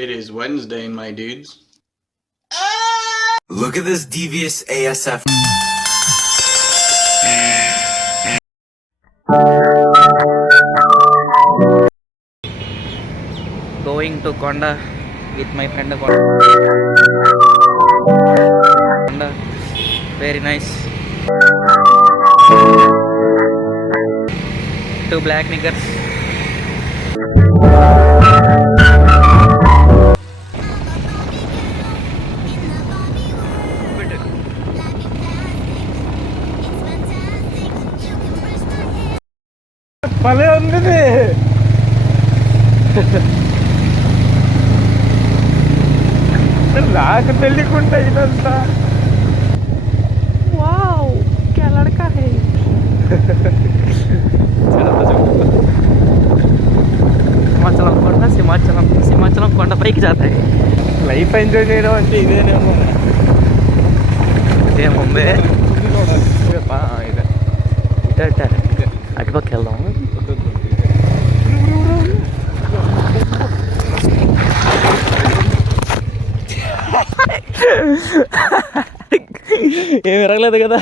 It is Wednesday, my dudes. Look at this devious ASF. Going to Konda with my friend Konda. Very nice. Two black niggers. భలే ఉంది నాకు తెలియకుండా ఇదంతా. Wow, क्या लड़का है. సింహాచలం కొండ పైకి జాతా है. లైఫ్ ఎంజాయ్ చేయడం అంటే ఇదేనేమో. ఏముంది ఇదే అటుపక్క వెళ్దాం. ఏమి ఎరగలేదు కదా,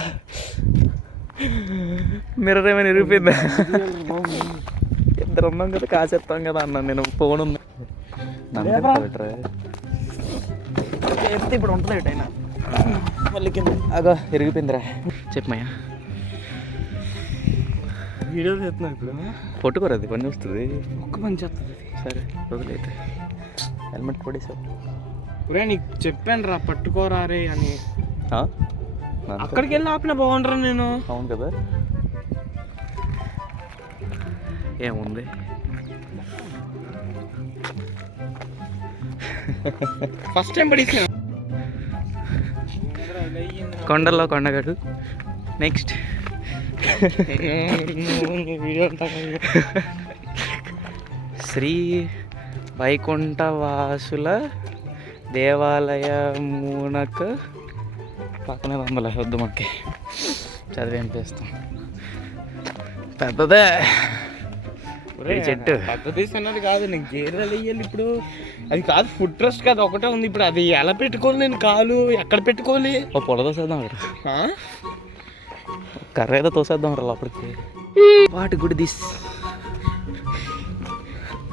మిర్రర్ ఏమైనా ఇరిగిపోయిందా? ఇద్దరు ఉన్నాం కదా, కాసేస్తాం కదా అన్న. నేను ఫోన్ ఉంది ఇప్పుడు ఉంటుంది ఎటైనా. మళ్ళీ కింద అగో ఇరిగిపోయిందిరా. చెప్పమయ్యా. వీడియో చేస్తున్నా ఇప్పుడు. పట్టుకోరు, అది పని వస్తుంది. ఒక్క పని చేస్తుంది. సరే వదిలేదు. హెల్మెట్ కొడేసావు. ఒరే నీకు చెప్పాను రా పట్టుకోరా రే అని. అక్కడికి వెళ్ళి ఆపిన బాగుండరా నేను. అవును కదా. ఏముంది ఫస్ట్ టైం పడేసా. కొండల్లో కొండగడు. నెక్స్ట్ శ్రీ వైకుంఠవాసుల దేవాలయమునకు పక్కనే వందల వద్దు మనకి చదివేం చేస్తాం. పెద్దదే చెట్టు. పద్ధతి అన్నది కాదు, నీకు గేదెలు వేయాలి ఇప్పుడు. అది కాదు, ఫుడ్ ట్రస్ట్ కాదు, ఒకటే ఉంది ఇప్పుడు. అది ఎలా పెట్టుకోవాలి నేను? కాలు ఎక్కడ పెట్టుకోవాలి? ఓ పొల తోసేద్దాం రా. కర్ర ఏదో తోసేద్దాం రా లోపలికి. వాటి గుడి దిస్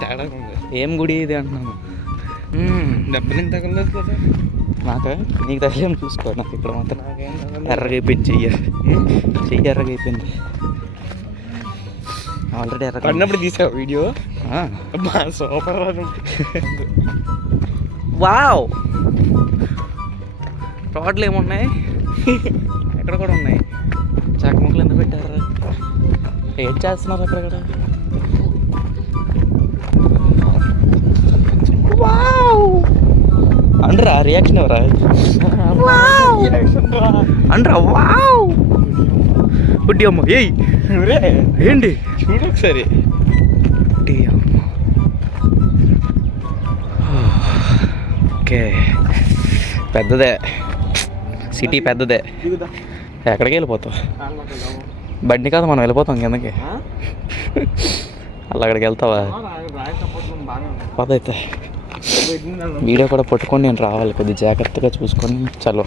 తేడా ఉంది. ఏం గుడి ఇది అంటున్నాను. దెబ్బలు తగలలేదు కదా నాకు. నీకు తగ్గలేము చూసుకో. నాకు ఇక్కడ మాత్రం ఎర్రగా అయిపోయింది. చెయ్యి ఎర్రగా అయిపోయింది ఆల్రెడీ. ఎర్రగా పడినప్పుడు తీసావు వీడియో. సూపర్. వావ్, రోడ్లు ఏమున్నాయి, ఎక్కడ కూడా ఉన్నాయి. చాకముక్కలు ఎందుకు పెట్టారు? ఏం చేస్తున్నారు అక్కడ? అండ్రా రియాక్షన్ ఎవరా? అండ్రా వావ్. బుడ్డి అమ్మ ఏయ్ ఏంటి చూడు ఒకసారి. బుడ్డి అమ్మ. ఓకే, పెద్దదే సిటీ, పెద్దదే. ఎక్కడికి వెళ్ళిపోతావు? బండి కాదు, మనం వెళ్ళిపోతాం కిందకి. అలా అక్కడికి వెళ్తావా? పదైతే వీడియో కూడా పట్టుకొని నేను రావాలి. కొద్దిగా జాగ్రత్తగా చూసుకొని. చలో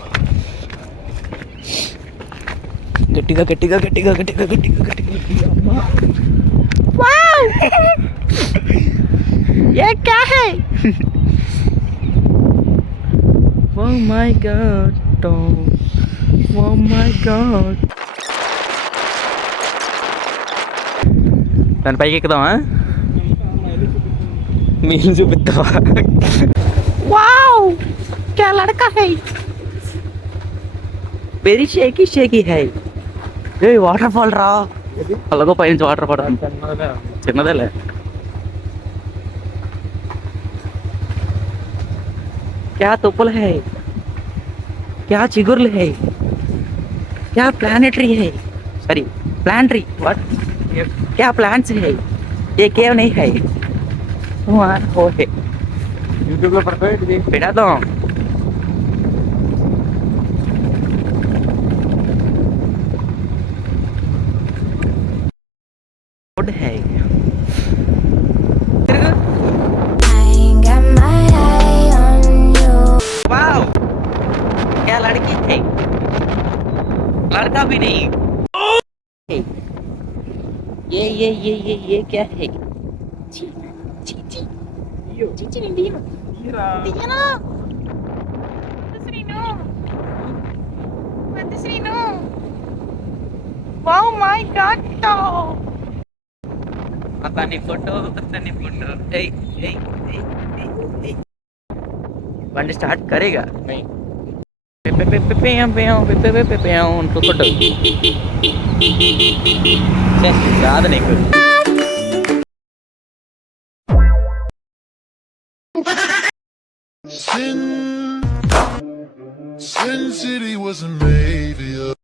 గట్టిగా గట్టిగా గట్టిగా గట్టిగా గట్టిగా గట్టిగా. Oh my God, Tom. Oh my God. దాని పైకి ఎక్కుదామా? మీరు చూపిస్తావా? వావ్, క్యా లడకా హై. వెరీ షేకీ షేకీ హై. ఏ వాటర్ ఫాల్ రా. అలాగో పైనుంచి వాటర్ పడాలి. చిన్నదేలే. क्या तुपल है, क्या चिगुरल है, क्या प्लानेटरी है, सॉरी प्लांट्री, व्हाट, क्या प्लांट्स है, ये केव नहीं है. वहाँ हो है यूट्यूब లో పడతాయి పెడదాం. रोड है. I ain't got my eyes ये क्या है? ची ची ची ची ची दिया दिया ना Srinu Mata Srinu Wow my god Matani photo hey hey hey hey బండి స్టార్ట్ కరేగా ఉनको फोटो కాదు నీకు Sin City wasn't made for you.